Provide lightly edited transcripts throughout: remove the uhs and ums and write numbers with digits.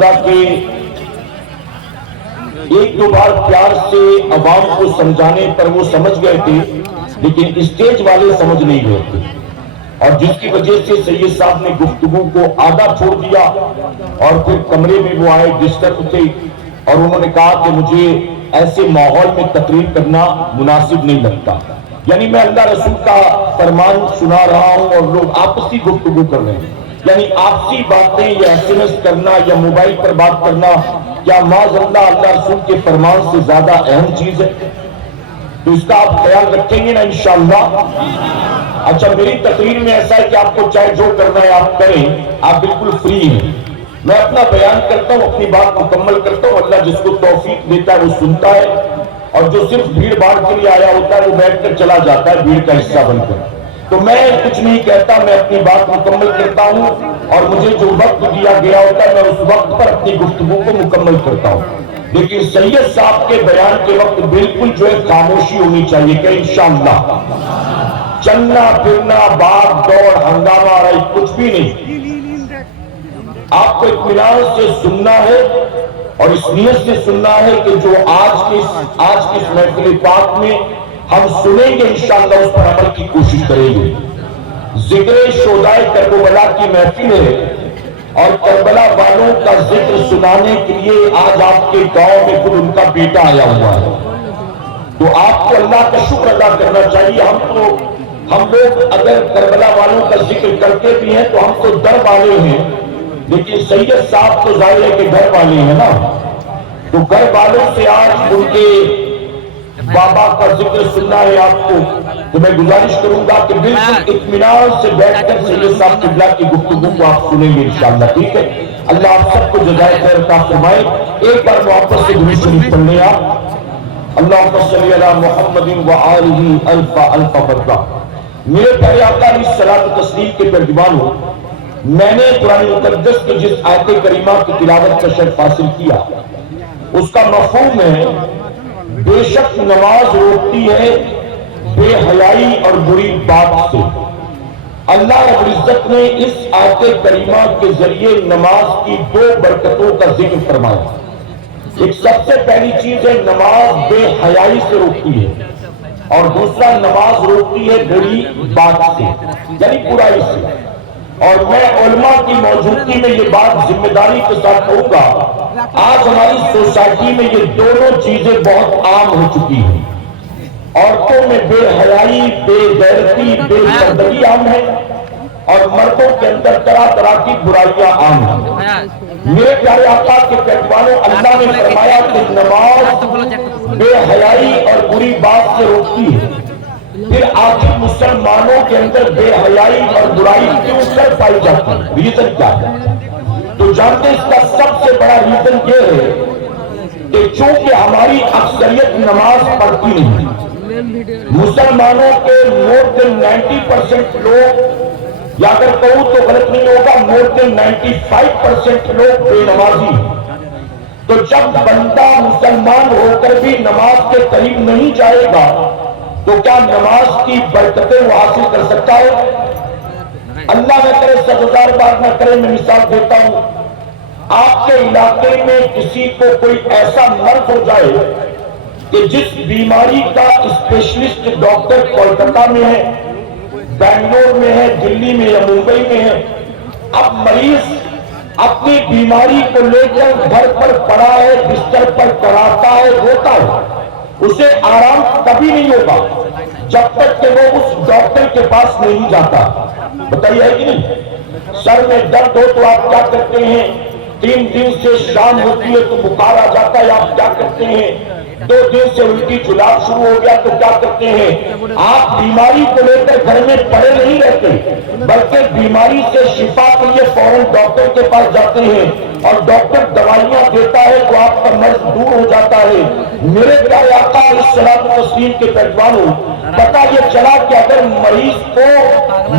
چاہوں گا کہ ایک دو بار پیار سے عوام کو سمجھانے پر وہ سمجھ گئے تھے، لیکن اسٹیج والے سمجھ نہیں گئے تھے، اور جس کی وجہ سے سید صاحب نے گفتگو کو آدھا چھوڑ دیا اور پھر کمرے میں وہ آئے ڈسٹرب تھے اور انہوں نے کہا کہ مجھے ایسے ماحول میں تقریر کرنا مناسب نہیں لگتا. یعنی میں اللہ رسول کا فرمان سنا رہا ہوں اور لوگ آپسی گفتگو کر رہے ہیں، یعنی آپسی باتیں یا SMS کرنا یا موبائل پر بات کرنا کیا معاذ اللہ رسول کے فرمان سے زیادہ اہم چیز ہے؟ تو اس کا آپ خیال رکھیں گے نا انشاءاللہ. اچھا، میری تقریر میں ایسا ہے کہ آپ کو چاہے جو کرنا ہے آپ کریں، آپ بالکل فری ہیں. میں اپنا بیان کرتا ہوں، اپنی بات مکمل کرتا ہوں. اللہ جس کو توفیق دیتا ہے وہ سنتا ہے، اور جو صرف بھیڑ بھاڑ کے لیے آیا ہوتا ہے وہ بیٹھ کر چلا جاتا ہے بھیڑ کا حصہ بن کر. تو میں کچھ نہیں کہتا، میں اپنی بات مکمل کرتا ہوں، اور مجھے جو وقت دیا گیا ہوتا ہے میں اس وقت پر اپنی گفتگو کو مکمل کرتا ہوں. لیکن سید صاحب کے بیان کے وقت بالکل جو ہے خاموشی ہونی چاہیے کہ انشاءاللہ چلنا پھرنا بات دوڑ ہنگامہ رہی کچھ بھی نہیں. آپ کو اطمینان سے سننا ہے اور اس نیت سے سننا ہے کہ جو آج کی اس محفل پاک میں ہم سنیں گے انشاءاللہ اس پر عمل کی کوشش کریں گے. ذکر شہدائے کربلا کی محفل ہے اور کربلا والوں کا ذکر سنانے کے لیے آج آپ کے گاؤں میں خود ان کا بیٹا آیا ہوا ہے. تو آپ کو اللہ کا شکر ادا کرنا چاہیے. ہم لوگ اگر کربلا والوں کا ذکر کرتے بھی ہیں تو ہم تو در والے ہیں، لیکن سید صاحب تو ظاہر ہے کہ گھر والے ہیں نا. تو گھر والوں سے آج ان کے بابا کا ذکر سننا ہے آپ کو، تو میں گزارش کروں گا کہ بالکل اطمینان سے بیٹھ کر سید صاحب قبلہ کی گفتگو کو آپ سنیں گے انشاءاللہ. ٹھیک ہے؟ اللہ آپ سب کو جزائے خیر عطا فرمائے. ایک بار محبت سے درود شریف پڑھ لیں آپ. اللہم صلی علی محمد وآلہ الف الف مرہ. میرے پیارے آقا علیہ الصلوۃ والتسلیم کے ترجمانوں، میں نے قرآن مقدس کی جس آیت کریمہ کی تلاوت کا شرف حاصل کیا اس کا مفہوم ہے بے شک نماز روکتی ہے بے حیائی اور بری بات سے. اللہ رب العزت نے اس آیت کریمہ کے ذریعے نماز کی دو برکتوں کا ذکر فرمایا. ایک سب سے پہلی چیز ہے نماز بے حیائی سے روکتی ہے، اور دوسرا نماز روکتی ہے بری بات سے یعنی برائی سے. اور میں علماء کی موجودگی میں یہ بات ذمہ داری کے ساتھ کہوں گا، آج ہماری سوسائٹی میں یہ دونوں چیزیں بہت عام ہو چکی ہیں. عورتوں میں بے حیائی، بے غیرتی، بے پردگی عام ہے، اور مردوں کے اندر طرح طرح کی برائیاں عام ہیں. میرے پیارے آقا کے پیروانوں، اللہ نے فرمایا کہ نماز بے حیائی اور بری بات سے روکتی ہے. پھر آخر مسلمانوں کے اندر بے حیائی اور برائی کیوں سر پائی جاتی ہے؟ ریزن کیا ہے؟ تو جانتے اس کا سب سے بڑا ریزن یہ ہے کہ چونکہ ہماری اکثریت نماز پڑھتی نہیں. مسلمانوں کے مور دین 90% لوگ، یا اگر کہوں تو غلط نہیں ہوگا، مور دین 95% لوگ بے نمازی. تو جب بندہ مسلمان ہو کر بھی نماز کے قریب نہیں جائے گا تو کیا نماز کی برکتیں وہ حاصل کر سکتا ہے؟ اللہ نہ کرے، 100,000 بار نہ کرے. میں مثال دیتا ہوں، آپ کے علاقے میں کسی کو کوئی ایسا مرض ہو جائے کہ جس بیماری کا اسپیشلسٹ ڈاکٹر کولکتہ میں ہے، بنگلور میں ہے، دلی میں یا ممبئی میں ہے. اب مریض اپنی بیماری کو لے کر گھر پر پڑا ہے، بستر پر کراتا ہے، روتا ہے. اسے آرام کبھی نہیں ہوگا جب تک کہ وہ اس ڈاکٹر کے پاس نہیں جاتا. بتائیے ہے کہ نہیں؟ سر میں درد ہو تو آپ کیا کرتے ہیں؟ 3 دن سے شام ہوتی ہے تو بخار آ جاتا ہے، آپ کیا کرتے ہیں؟ 2 دن سے الٹی جلاب شروع ہو گیا تو کیا کرتے ہیں؟ آپ بیماری کو لے کر گھر میں پڑے نہیں رہتے، بلکہ بیماری سے شفا کے لیے فوراً ڈاکٹر کے پاس جاتے ہیں، اور ڈاکٹر دوائیاں دیتا ہے تو آپ کا مرض دور ہو جاتا ہے. میرے پیارے آقا علیہ الصلوۃ والتسلیم کے پیروانوں، پتہ یہ چلا کہ اگر مریض کو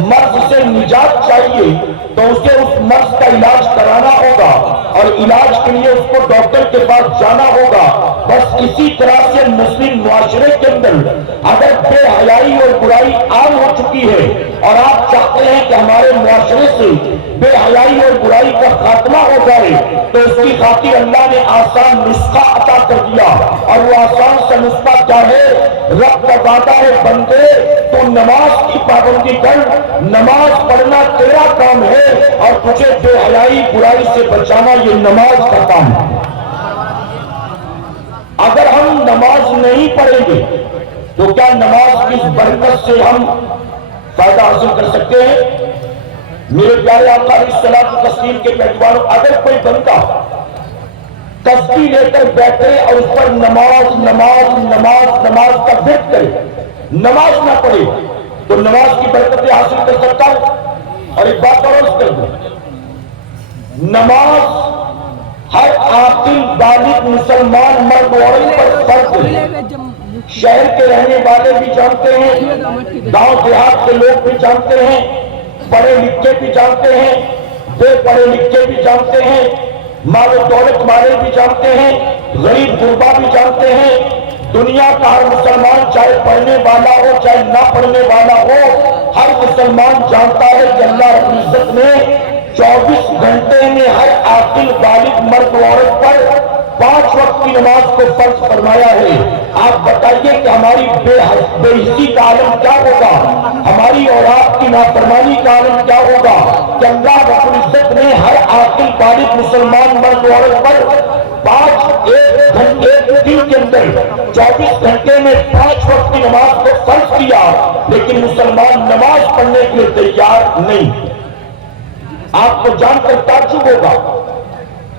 مرض سے نجات چاہیے تو اسے اس مرض کا علاج کرانا ہوگا، اور علاج کے لیے اس کو ڈاکٹر کے پاس جانا ہوگا. بس اسی طرح سے مسلم معاشرے کے اندر اگر بے حیائی اور برائی عام ہو چکی ہے اور آپ چاہتے ہیں کہ ہمارے معاشرے سے بے حیائی اور برائی کا خاتمہ ہو جائے، تو اس کی خاطر اللہ نے آسان نسخہ عطا کر دیا، اور وہ آسان سا نسخہ کیا ہے؟ رب کا وعدہ ہے بندے تو نماز کی پابندی کر، نماز پڑھنا تیرا کام ہے، اور تجھے بے حیائی برائی سے بچانا یہ نماز کا کام ہے۔ اگر ہم نماز نہیں پڑھیں گے تو کیا نماز کی اس برکت سے ہم فائدہ حاصل کر سکتے ہیں؟ میرے پیارے آقا علیہ الصلوۃ والتسلیم کے پیروکاروں، اگر کوئی بندہ تسبیح لے کر بیٹھے اور اس پر نماز نماز نماز نماز کا ورد کرے، نماز نہ پڑھے، تو نماز کی برکتیں حاصل کر سکتا ہے؟ اور ایک بات اور عرض کر دوں، نماز ہر عاقل بالغ مسلمان مرد و عورت پر فرض ہے۔ شہر کے رہنے والے بھی جانتے ہیں، گاؤں دیہات کے لوگ بھی جانتے ہیں، پڑھے لکھے بھی جانتے ہیں، بے پڑھے لکھے بھی جانتے ہیں، مال و دولت والے بھی جانتے ہیں، غریب غربا بھی جانتے ہیں۔ دنیا کا ہر مسلمان، چاہے پڑھنے والا ہو چاہے نہ پڑھنے والا ہو، ہر مسلمان جانتا ہے کہ اللہ رب العزت نے 24 گھنٹے میں ہر عاقل بالغ مرد و عورت پر 5 وقت کی نماز کو فرض فرمایا ہے۔ آپ بتائیے کہ ہماری بے حسی کا عالم کیا ہوگا، ہماری اولاد کی نافرمانی کا عالم کیا ہوگا کہ اللہ رب العزت نے ہر عاقل بالغ مسلمان مرد و عورت پر 5 ایک دن کے اندر 24 گھنٹے میں 5 وقت کی نماز کو فرض کیا، لیکن مسلمان نماز پڑھنے کے لیے تیار نہیں۔ آپ کو جان کر تعجب ہوگا،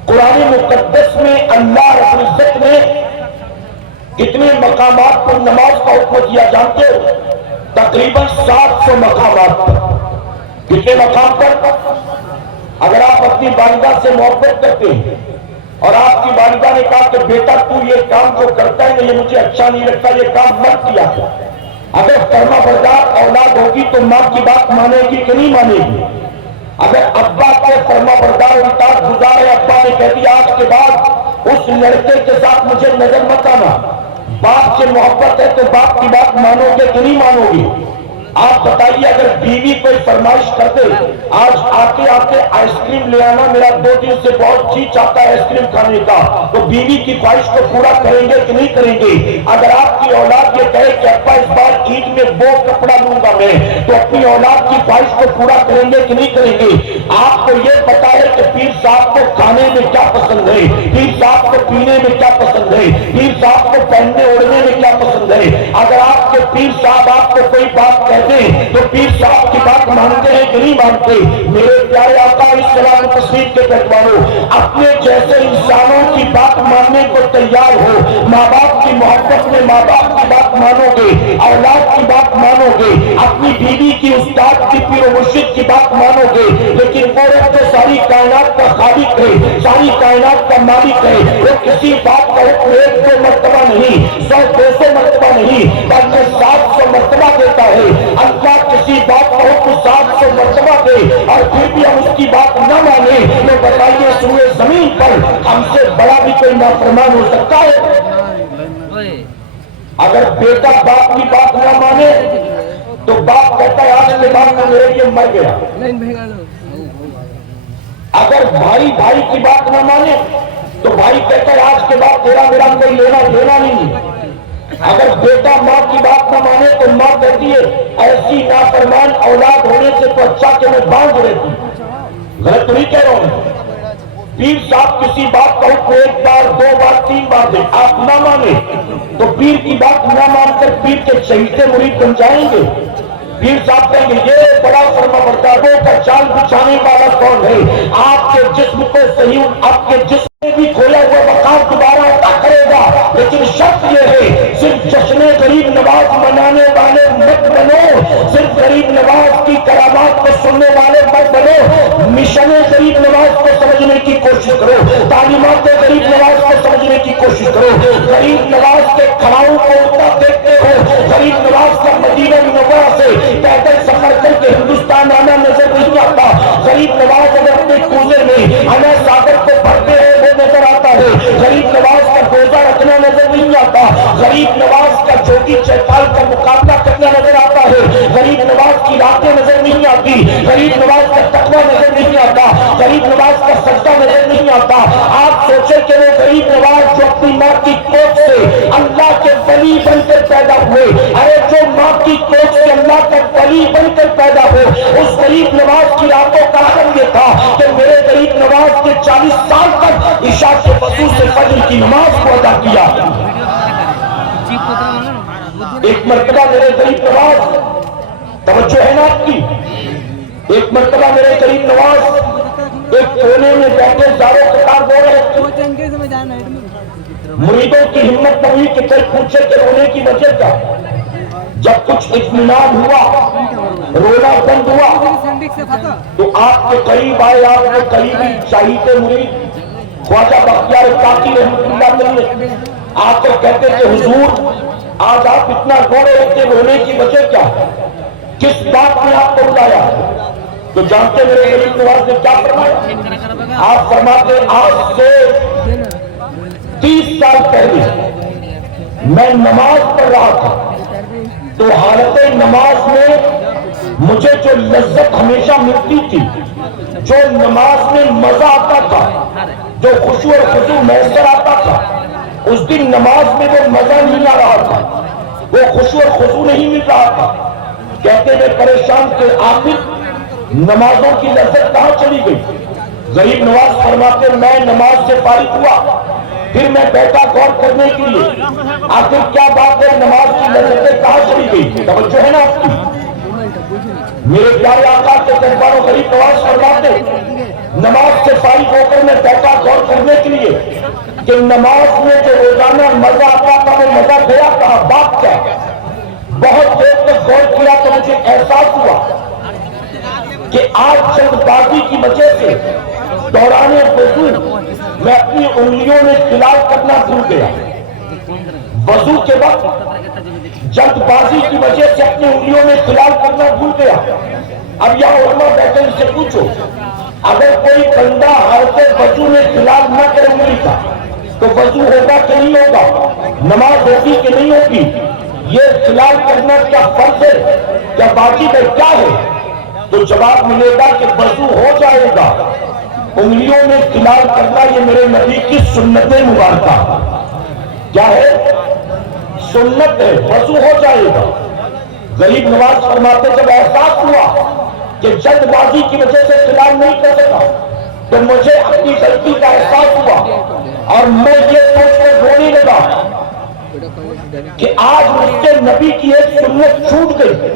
قرآن مقدس میں اللہ رب العزت نے کتنے مقامات پر نماز کا حکم دیا جانتے ہو؟ تقریباً 700 مقامات پر۔ کتنے مقام پر؟ اگر آپ اپنی والدہ سے محبت کرتے ہیں اور آپ کی والدہ نے کہا کہ بیٹا تو یہ کام جو کرتا ہے یہ مجھے اچھا نہیں لگتا، یہ کام مت کیا کر، اگر فرما بردار اولاد ہوگی تو ماں کی بات مانے گی کہ نہیں مانے گی؟ اگر ابا کے فرما بردار اور اطاعت گزار ہے، ابا نے کہہ دیا آج کے بعد اس لڑکے کے ساتھ مجھے نظر مت آنا، باپ سے محبت ہے تو باپ کی بات مانو گے کہ نہیں مانو گے؟ آپ بتائیے اگر بیوی کوئی فرمائش کرتے آج آتے آئس کریم لے آنا، میرا 2 دن سے بہت جی چاہتا ہے آئس کریم کھانے کا، تو بیوی کی خواہش کو پورا کریں گے کہ نہیں کریں گے؟ اگر آپ کی اولاد یہ کہے کہ ابا اس بار عید میں وہ کپڑا لوں گا میں، تو اپنی اولاد کی خواہش کو پورا کریں گے کہ نہیں کریں گے؟ آپ کو یہ پتا ہے کہ پیر صاحب کو کھانے میں کیا پسند ہے، پیر صاحب کو پینے میں کیا پسند ہے، پیر صاحب کو پہننے اوڑھنے میں کیا پسند ہے۔ اگر آپ کے پیر صاحب آپ کو کوئی بات کہتے ہیں تو پیر صاحب کی بات مانتے ہیں کہ نہیں مانتے؟ میرے پیارے آقا علیہ السلام تسلیم کے پیروکاروں، اپنے جیسے انسانوں کی بات ماننے کو تیار ہو، ماں باپ کی محبت میں ماں باپ کی بات مانو گے، اولاد کی بات مانو گے، اپنی بیوی کی، استاد کی، پیر و مرشد کی بات مانو گے، لیکن وہ تو ساری کائنات کا خالق ہے، ساری کائنات کا مالک ہے، وہ کسی بات کا حکم 1-2 مرتبہ نہیں، 100-200 مرتبہ نہیں، بلکہ 700 مرتبہ دیتا ہے۔ اللہ کسی بات کا حکم 700 مرتبہ دے اور پھر بھی ہم اس کی بات نہ مانیں، تو بتائیے سوئے زمین پر ہم سے بڑا بھی کوئی نافرمان ہو سکتا ہے؟ اگر بیٹا باپ کی بات نہ مانے تو باپ کہتا ہے آج کے بعد میں میرے لیے مر گیا۔ اگر بھائی بھائی کی بات نہ مانے تو بھائی کہتا ہے آج کے بعد تیرا میرا کوئی لینا دینا نہیں۔ اگر بیٹا ماں کی بات نہ مانے تو ماں کہتی ہے ایسی نافرمان اولاد ہونے سے تو اچھا کہ میں باندھ رہتی۔ غلط تو نہیں کہہ رہا ہوں؟ پیر صاحب کسی بات کا حکم 1 بار 2 بار 3 بار دے، آپ نہ مانے تو پیر کی بات نہ مان کر پیر کے چہیتے مرید بن جائیں گے۔ پیر صاحب کہیں گے یہ بڑا فرما برداروں کا جال بچھانے والا کون ہے؟ آپ کے جسم کو صحیح، آپ کے جسم میں بھی کھویا ہوا وقار دوبارہ عطا کرے گا، لیکن شرط یہ ہے صرف جشن غریب نواز منانے والے مت بنو، صرف غریب نواز کی کرامات کو سننے والے مت بنو، مشن غریب نواز کو سمجھنے کی کوشش کرو، تعلیمات غریب نواز کو سمجھنے کی کوشش کرو۔ غریب نواز کے کھڑاؤں کو اڑتا دیکھتے ہو، غریب نواز کا مدینہ منورہ سے پیدل سفر کر کے ہندوستان آنا نظر نہیں آتا، غریب نواز اگر اپنے کوزے میں انا ساگر کو بھرتے ہیں وہ نظر آتا ہے، غریب نواز کا روزہ رکھنا نظر نہیں آتا، غریب نواز کا جوگی چیتال کا مقابلہ کرنا نظر آتا ہے، غریب نواز کی راتیں نظر آتی، غریب نواز کا تقویٰ نظر نہیں آتا، غریب نواز کا سجدہ نظر نہیں آتا۔ آپ سوچیں کہ وہ غریب نواز جو اپنی ماں کی کوکھ سے اللہ کے ولی بن کر پیدا ہوئے، ارے جو ماں کی کوکھ سے اللہ کا ولی بن کر پیدا ہو، اس غریب نواز کی راتوں کا حکم یہ تھا کہ میرے غریب نواز کے 40 سال تک عشاء کے وضو سے فجر کی نماز کو ادا کیا۔ ایک مرتبہ میرے غریب نواز، توجہ ہے نا آپ کی، ایک مرتبہ میرے غریب نواز ایک کونے میں بیٹھے زاروں قطار رو رہے تھے۔ مریدوں کی ہمت نہ ہوئی کہ کوئی پوچھے کہ رونے کی وجہ کیا۔ جب کچھ اطمینان ہوا، رونا بند ہوا، تو آپ کے قریب آئے، آپ کے قریبی شہید مرید خواجہ بختیار کاکی رحمۃ اللہ علیہ آ کر کہتے کہ حضور آج آپ اتنا رو رہے تھے، رونے کی وجہ کیا، کس بات نے آپ کو بلایا؟ تو جانتے میرے غریب نواز نے کیا فرمایا؟ آپ فرماتے آج سے 30 سال پہلے میں نماز پڑھ رہا تھا، تو حالت نماز میں مجھے جو لذت ہمیشہ ملتی تھی، جو نماز میں مزہ آتا تھا، جو خشوع اور خضوع میسر آتا تھا، اس دن نماز میں وہ مزہ نہیں آ رہا تھا، وہ خشوع اور خضوع نہیں مل رہا تھا۔ کہتے ہیں پریشان کہ آخر نمازوں کی لذت کہاں چلی گئی؟ غریب نواز فرماتے میں نماز سے فارغ ہوا، پھر میں بیٹھا غور کرنے کے لیے آخر کیا بات ہے، نماز کی لذتیں کہاں چلی گئی؟ توجہ ہے نا آپ کی؟ میرے پیارے آقا کے درباروں غریب نواز فرماتے نماز سے فارغ ہو کر میں بیٹھا غور کرنے کے لیے کہ نماز میں جو روزانہ مزہ آتا تھا وہ مزہ گیا کہاں، بات کیا؟ بہت دیر تک غور کیا تو مجھے احساس ہوا کہ آج جلد بازی کی وجہ سے دوران وضو میں اپنی انگلیوں میں خلال کرنا بھول گیا۔ وضو کے وقت جلد بازی کی وجہ سے اپنی انگلیوں میں خلال کرنا بھول گیا۔ اب یہاں علماء بیٹھے ان سے پوچھو، اگر کوئی بندہ حالت وضو میں خلال نہ کرے انگلی کا تو وضو ہوگا کہ نہیں ہوگا، نماز ہوگی کہ نہیں ہوگی؟ یہ خلال کرنا کیا فرض ہے، کیا واجب ہے، کیا ہے؟ تو جواب ملے گا کہ وضو ہو جائے گا، انگلیوں میں خلال کرنا یہ میرے نبی کی سنت مبارکہ کیا ہے، سنت ہے، وضو ہو جائے گا۔ غریب نواز فرماتے جب احساس ہوا کہ جلد بازی کی وجہ سے خلال نہیں کر سکا تو مجھے اپنی غلطی کا احساس ہوا اور میں یہ سوچ کر رونے لگا کہ آج مجھ سے نبی کی ایک سنت چھوٹ گئی۔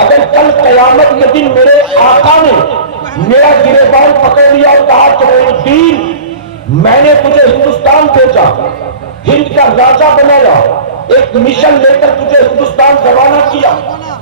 اگر کل قیامت کے دن میرے آقا نے میرا گریبان پکڑ لیا اور کہا کہ دین میں نے تجھے ہندوستان بھیجا، ہند کا راجا بنایا، ایک مشن لے کر تجھے ہندوستان روانہ کیا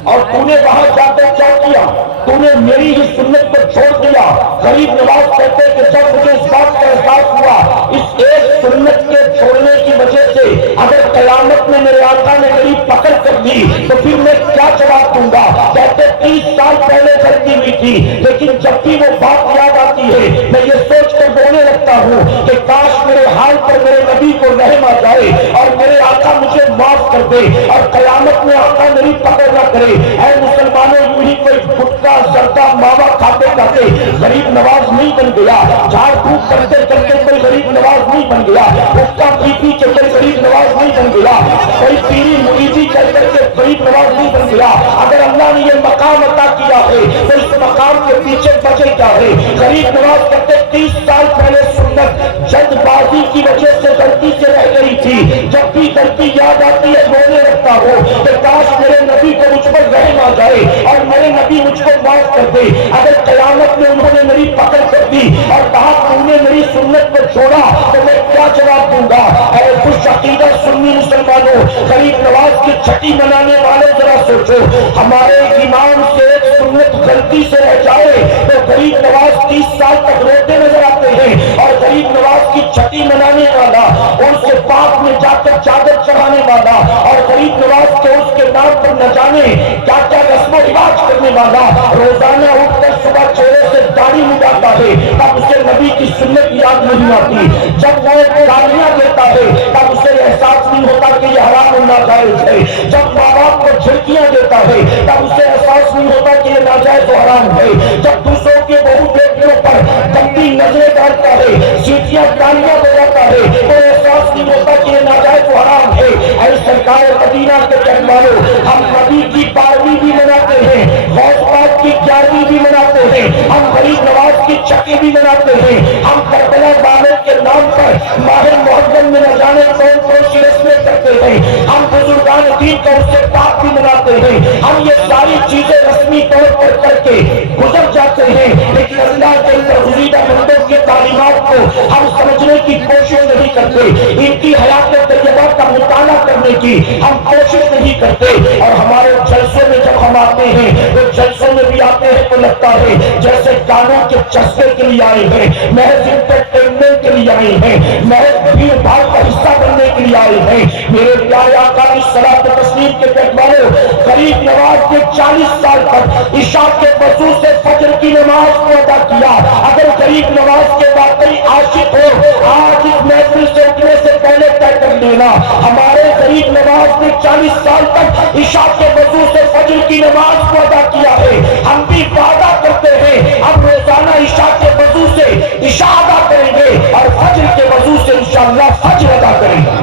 اور تو نے وہاں جا کر کیا کیا، تو نے میری ہی سنت کو چھوڑ دیا۔ غریب نواز کہتے کہ جب مجھے اس بات کا احساس ہوا اس ایک سنت کے چھوڑنے کی وجہ سے اگر قیامت میں میرے آقا نے میری پکڑ کر دی تو پھر میں کیا جواب دوں گا؟ کہتے 30 سال پہلے غلطی ہوئی تھی، لیکن جب بھی وہ بات یاد آتی ہے میں یہ سوچ کر رونے لگتا ہوں کہ کاش میرے حال پر میرے نبی کو رحم آ جائے اور میرے آقا مجھے معاف کر دے اور قیامت میں آقا میری پکڑ نہ کرے۔ اے مسلمانوں، یوں ہی کوئی گٹکا زردہ ماوا کھاتے کھاتے غریب نواز نہیں بن گیا، جھاڑ پھونک کرتے کرتے کوئی غریب نواز نہیں بن گیا، گٹکا پی پی کے کوئی غریب نواز نہیں بن گیا، کوئی پیری مریدی کر کر کے غریب نواز نہیں بن گیا۔ اگر اللہ نے یہ مقام عطا کیا ہے تو اس مقام کے پیچھے وجہ کیا ہے؟ غریب نواز کہتے 30 سال پہلے سنت جلد بازی کی وجہ سے غلطی سے رہ گئی تھی، جب بھی غلطی یاد آتی ہے رونے لگتا ہوں کہ کاش میرے نبی کو مجھ پر رحم آ جائے اور میرے نبی مجھ کو معاف کر دے۔ اگر قیامت میں انہوں نے میری پکڑ کر دی اور کہا تم نے میری سنت کو چھوڑا تو میں کیا جواب دوں گا؟ اے خوش عقیدہ سنی مسلمانوں، غریب نواز کی چھٹی منانے والے ذرا سوچو، ہمارے امام سے ایک سنت غلطی سے رہ جائے تو غریب نواز 30 سال تک روتے نظر آتے ہیں، اور غریب نواز کی چھٹی منانے والا، ان سے پاک میں جا کر چادر چڑھانے والا اور غریب نواز کے اس کے نام پر نہ جانے کیا کیا رسم و رواج کرنے والا روزانہ اٹھ کر صبح چہرے سے داڑھی مڈاتا ہے تب اسے نبی کی سنت یاد نہیں آتی، جب وہ گالیاں دیتا ہے تب اسے احساس نہیں ہوتا کہ یہ حرام اور ناجائز ہے. جب ماں باپ کو جھڑکیاں دیتا ہے تب اسے احساس نہیں ہوتا کہ یہ ناجائز و حرام ہے. جب دوسروں کے بہو بیٹیوں پر گندی نظریں ڈالتا ہے, سیٹیاں تالیاں بجاتا ہے, تو احساس نہیں ہوتا کہ یہ ناجائز و حرام ہے. اے سرکار مدینہ کے کہنے والوں, ہم نبی کی 12ویں بھی مناتے ہیں, غوث پاک کی 11ویں بھی مناتے ہیں, ہم غریب نواز کی 6ویں بھی مناتے ہیں, ہم کربلا والوں کے نام پر ماہ محرم میں نہ جانے کون کون سی رسمیں کرتے ہیں, ہم بزرگان دین کا اس سے پاک بھی مناتے ہیں. ہم یہ ساری چیزیں رسمی طور پر کر کے گزر جاتے ہیں, لیکن اللہ کے برگزیدہ بندوں کی تعلیمات کو ہم سمجھنے کی کوشش نہیں کرتے, ان کی حیات طیبہ کا مطالعہ کرنے کی ہم کوشش نہیں کرتے. اور ہمارے جلسوں میں جب ہم آتے ہیں تو جلسوں میں بھی آتے ہیں تو لگتا ہے جیسے کانوں کے چسکے کے لیے آئے ہیں, محض انٹرٹینمنٹ کے لیے آئے ہیں, محض بھیڑ بھاڑ کا حصہ بننے کے لیے آئے ہیں. میرے پیارے آقا کی صلاۃ و تسلیم کے پیغمبروں, غریب نواز نے 40 سال تک عشاء کے وضو سے فجر کی نماز کو ادا کیا. اگر غریب نواز کے واقعی عاشق ہو, آج اس محفل سے اٹھنے سے پہلے طے کر لینا, ہمارے غریب نواز نے 40 سال تک عشاء کے وضو سے فجر کی نماز کو ادا کیا ہے. ہم بھی وعدہ کرتے ہیں ہم روزانہ عشاء کے وضو سے عشاء ادا کریں گے اور فجر کے وضو سے انشاءاللہ فجر ادا کریں گے.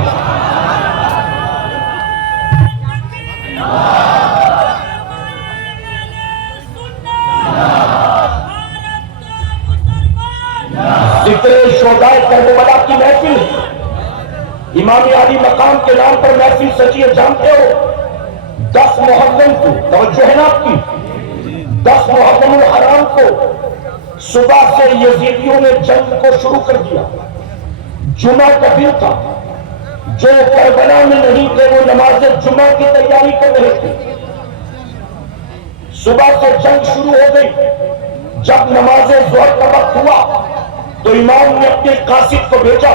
ذکر شہدائے کربلا کی محفل, امام علی مقام کے نام پر محفل سجی ہے, جانتے ہو 10 محرم کو, توجہ ہے نا آپ کی, 10 محرم الحرام کو صبح سے یزیدیوں نے جنگ کو شروع کر دیا. جمعہ کا دن تھا, جو کربلا میں نہیں تھے وہ نماز جمعہ کی تیاری کر رہے تھے. صبح سے جنگ شروع ہو گئی. جب نماز ظہر کا وقت ہوا تو امام نے اپنے قاصد کو بھیجا,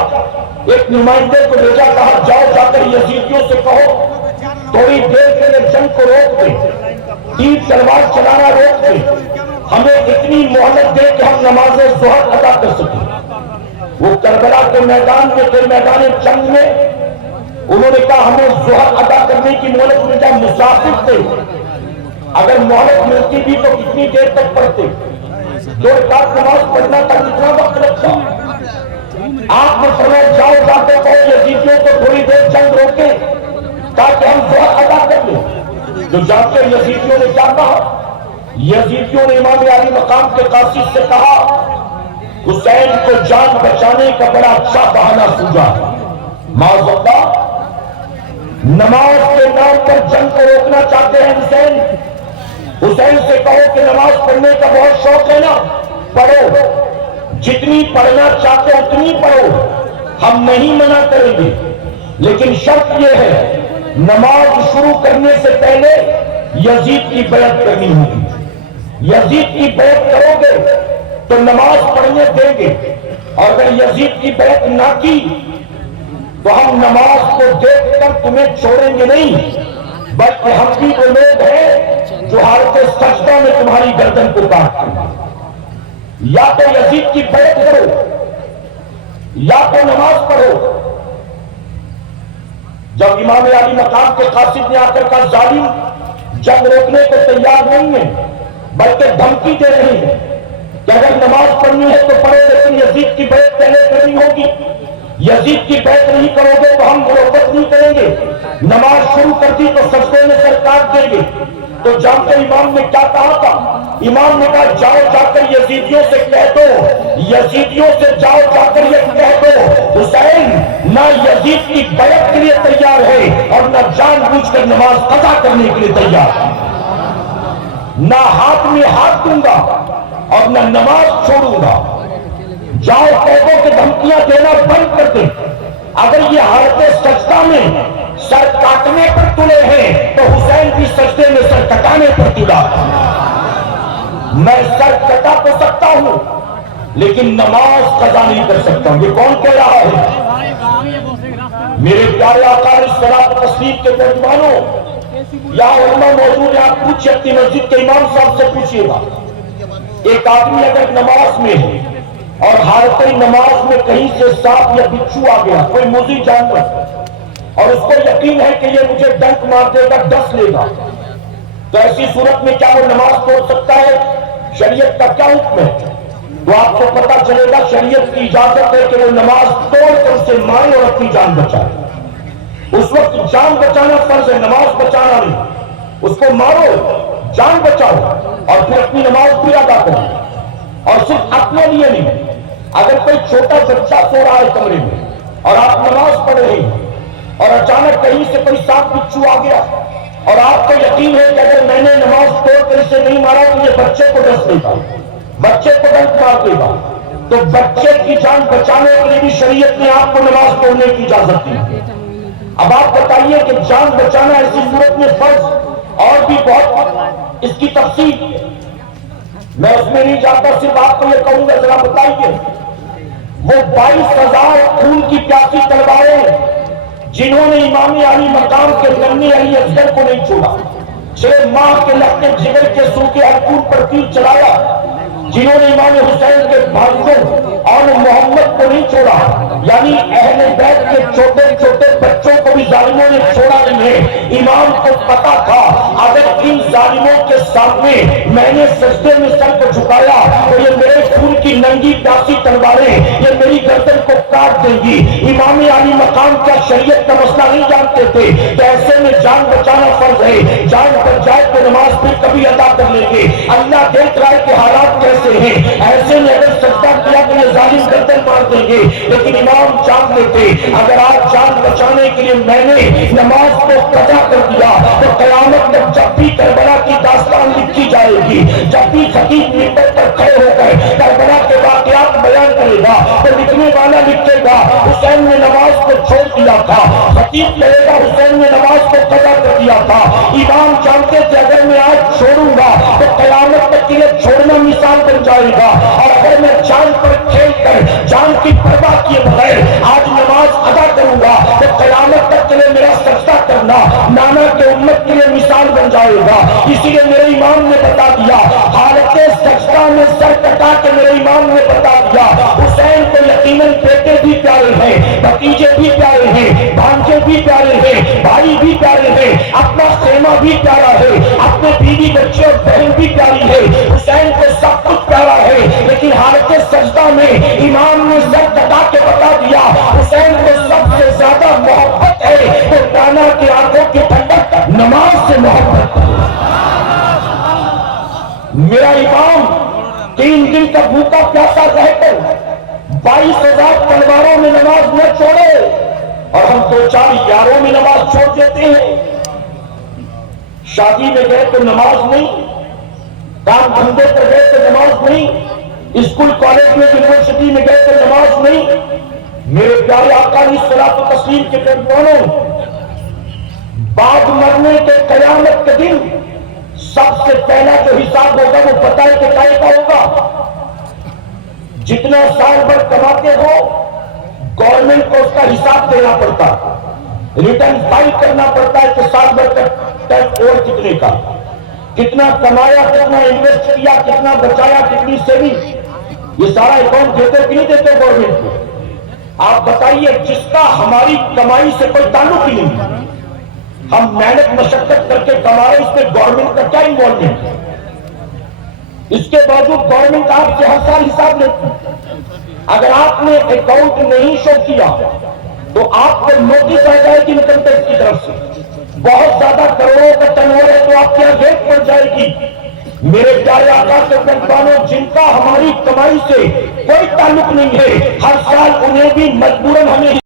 ایک نمائندے کو بھیجا, کہا جاؤ جا کر یزیدیوں سے کہو تھوڑی دیر کے لیے جنگ کو روک دیں, تیر تلوار چلانا روک دیں, ہمیں اتنی مہلت دے کہ ہم نماز ظہر ادا کر سکیں. وہ کربلا کے میدان میں تھے, میدان جنگ میں, انہوں نے کہا ہمیں ظہر ادا کرنے کی مہلت مل جائے. مسافر تھے, اگر مہلت ملتی بھی تو کتنی دیر تک پڑھتے, 2 رکعت نماز پڑھنا تھا, کتنا وقت لگتا. آپ نے فرمایا جاؤ جا کے کہو یزیدیوں کو تھوڑی دیر جنگ روکے تاکہ ہم ظہر ادا کر لیں. جو جاتے یزیدیوں نے کیا کہا, یزیدیوں نے امام علی مقام کے قاصد سے کہا حسین کو جان بچانے کا بڑا اچھا بہانہ سوچا, معاذ اللہ نماز کے نام پر جنگ کو روکنا چاہتے ہیں. حسین سے کہو کہ نماز پڑھنے کا بہت شوق ہے نا, پڑھو, جتنی پڑھنا چاہتے اتنی پڑھو, ہم نہیں منع کریں گے, لیکن شرط یہ ہے نماز شروع کرنے سے پہلے یزید کی بیعت کرنی ہوگی. یزید کی بیعت کرو گے تو نماز پڑھنے دیں گے, اور اگر یزید کی بیعت نہ کی تو ہم نماز کو دیکھ کر تمہیں چھوڑیں گے نہیں, بلکہ ہم بھی وہ لوگ ہیں جو حالت سجدہ میں تمہاری گردن کو کاٹتے ہیں. یا تو یزید کی بیعت کرو یا تو نماز پڑھو. جب امام علی مقام کے قاصد نے آ کر کہا ظالم جنگ روکنے کو تیار نہیں ہے بلکہ دھمکی دے رہے ہیں کہ اگر نماز پڑھنی ہے تو پڑھو, لیکن یزید کی بیعت پہلے کرنی ہوگی, یزید کی بیعت نہیں کرو گے تو ہم محبت نہیں کریں گے, نماز شروع کر دی تو سجدے میں سر کاٹ دیں گے. تو جانتے امام نے کیا کہا تھا, امام نے کہا جاؤ جا کر یزیدیوں سے کہہ دو, یزیدیوں سے جاؤ جا کر یہ کہہ دو حسین نہ یزید کی بیعت کے لیے تیار ہے اور نہ جان بوجھ کر نماز قضا کرنے کے لیے تیار ہے, نہ ہاتھ میں ہاتھ دوں گا اور نہ نماز چھوڑوں گا. جاؤ کہہ دو کہ دھمکیاں دینا بند کر دیں. اگر یہ حالت سجدہ میں سر کاٹنے پر تلے ہیں تو حسین بھی سجدے میں سر کٹانے پر تلا. میں سر کٹا تو سکتا ہوں لیکن نماز قضا نہیں کر سکتا ہوں. یہ کون کہہ رہا ہے؟ میرے پیارے آقا صلاۃ و تسلیم کے ترجمانوں, یا علماء موجود ہیں, آپ پوچھیں اپنی مسجد کے امام صاحب سے پوچھئے گا, ایک آدمی اگر نماز میں ہے اور حالت نماز میں کہیں سے سانپ یا بچھو آ گیا, کوئی موذی جانور, اور اس کو یقین ہے کہ یہ مجھے ڈنک مار دے گا، ڈس لے گا، تو ایسی صورت میں کیا وہ نماز توڑ سکتا ہے؟ شریعت کا کیا حکم ہے؟ تو آپ کو پتا چلے گا شریعت کی اجازت ہے کہ وہ نماز توڑ کر اسے مارے اور اپنی جان بچائے۔ اس وقت جان بچانا فرض ہے، نماز بچانا نہیں۔ اس کو مارو، جان بچاؤ، اور پھر اپنی نماز بھی ادا کرو۔ اور صرف اپنے لیے نہیں، اگر کوئی چھوٹا بچہ سو رہا ہے کمرے میں اور آپ نماز پڑھ رہے ہیں اور اچانک کہیں سے کوئی سانپ بچھو آ گیا اور آپ کو یقین ہے کہ اگر میں نے نماز توڑ کر اسے نہیں مارا تو یہ بچے کو ڈس دے گا، بچے کو ڈنک مار دے گا، تو بچے کی جان بچانے کے لیے بھی شریعت نے آپ کو نماز توڑنے کی اجازت دی۔ اب آپ بتائیے کہ جان بچانا ایسی صورت میں فرض اور بھی بہت اس کی تفصیل، میں اس میں نہیں جاتا، صرف آپ کو یہ کہوں گا ذرا بتائیے وہ 22,000 خون کی پیاسی تلواریں جنہوں نے امام علی مقام کے غمی علی اصغر کو نہیں چھوڑا، 6 ماہ کے لگتے جگر کے سوکھے حلقوں پر تیر چلایا، جنہوں نے امام حسین کے بھائیوں اور محمد کو نہیں چھوڑا، یعنی اہل بیت کے چھوٹے چھوٹے بچوں کو بھی ظالموں نے چھوڑا نہیں ہے۔ امام کو پتا تھا اگر ان ظالموں کے سامنے میں نے سجدے میں سر کو جھکایا تو یہ میرے خون کی ننگی پیاسی تلواریں یہ میری گردن کو کاٹ دیں گی۔ امام علی مقام کا شریعت کا مسئلہ نہیں جانتے تھے تو ایسے میں جان بچانا فرض ہے، جان بچ جائے تو نماز پھر کبھی ادا کر لیں گے۔ اللہ دیکھ رہا ہے کہ حالات کیسے ہیں، ایسے میں اگر سجدہ کیا تو یہ ظالم گردن مار دیں گے، لیکن امام جان لیتے اگر آج جان بچانے کے لیے میں نے نماز کو قضا کر دیا تو قیامت تک جب بھی کربلا کی داستان لکھی جائے گی، جب بھی خطیب منبر پر کھڑے ہو کر کربلا کے واقعات بیان کرے گا تو لکھنے والا لکھے گا حسین نے نماز کو چھوڑ دیا تھا، خطیب کہے گا حسین نے نماز کو قضا کر دیا تھا۔ امام جانتے تھے اگر میں آج چھوڑوں گا تو قیامت تک کے لیے چھوڑنا مثال بن جائے گا، اور اگر میں جان پر کھیل کر جان کی پرواہ کیے بغیر آج نماز ادا کروں گا تو قیامت تک کے لیے میرا سجدہ کرنا نانا کے امت کے لیے مثال بن جائے گا۔ اسی لیے میرے امام نے بتا دیا، حالت سجدہ میں سر کٹا کے میرے امام نے بتا دیا حسین کو یقیناً بیٹے بھی پیارے ہیں، بھتیجے بھی پیارے ہیں، بھانجے بھی پیارے ہیں، بھائی بھی پیارے ہیں، اپنا خیمہ بھی پیارا ہے، اپنے بیوی بچے اور بہن بھی پیاری ہے، حسین کو سب کچھ پیارا ہے، لیکن حالت سجدہ میں امام نے سر کٹا کے بتا دیا حسین کو سب سے زیادہ محبت ہے تو نانا کی آنکھوں کی ٹھنڈک نماز سے محبت ہے۔ میرا امام 3 دن کا بھوکا پیاسا رہ کر 22,000 تلواروں میں نماز نہ چھوڑے، اور ہم 2-4 یاروں میں نماز چھوڑ دیتے ہیں۔ شادی میں گئے تو نماز نہیں، کام دھندے پر گئے تو نماز نہیں، اسکول کالج میں یونیورسٹی میں گئے تو نماز نہیں۔ میرے پیارے آقا علیہ الصلوۃ والتسلیم کے پیغمبروں، بعد مرنے کے قیامت کے دن سب سے پہلا جو حساب ہوگا وہ پتہ ہے کہ کائے کا ہوگا؟ جتنا سال بھر کماتے ہو گورنمنٹ کو اس کا حساب دینا پڑتا، ریٹرن فائل کرنا پڑتا ہے کہ سال بھر کا ٹیکس اور کتنے کا، کتنا کمایا، کتنا انویسٹ کیا، کتنا بچایا، کتنی سیونگ، یہ سارا اکاؤنٹ دیتے کہ نہیں دیتے گورنمنٹ کو؟ آپ بتائیے جس کا ہماری کمائی سے کوئی تعلق ہی نہیں، ہم محنت مشقت کر کے کما رہے، اس میں گورنمنٹ کا کیا انوالومنٹ ہے؟ اس کے باوجود گورنمنٹ آپ سے ہر سال حساب لیتی ہے۔ اگر آپ نے اکاؤنٹ نہیں شو کیا تو آپ کو نوٹس آ جائے گی انکم ٹیکس کی طرف سے، بہت زیادہ کروڑوں کا ٹرن اوور ہے تو آپ کیا ریٹ پڑ جائے گی۔ میرے پیارے آقا کے پیغمبروں جن کا ہماری کمائی سے کوئی تعلق نہیں ہے، ہر سال انہیں بھی مجبوراً ہمیں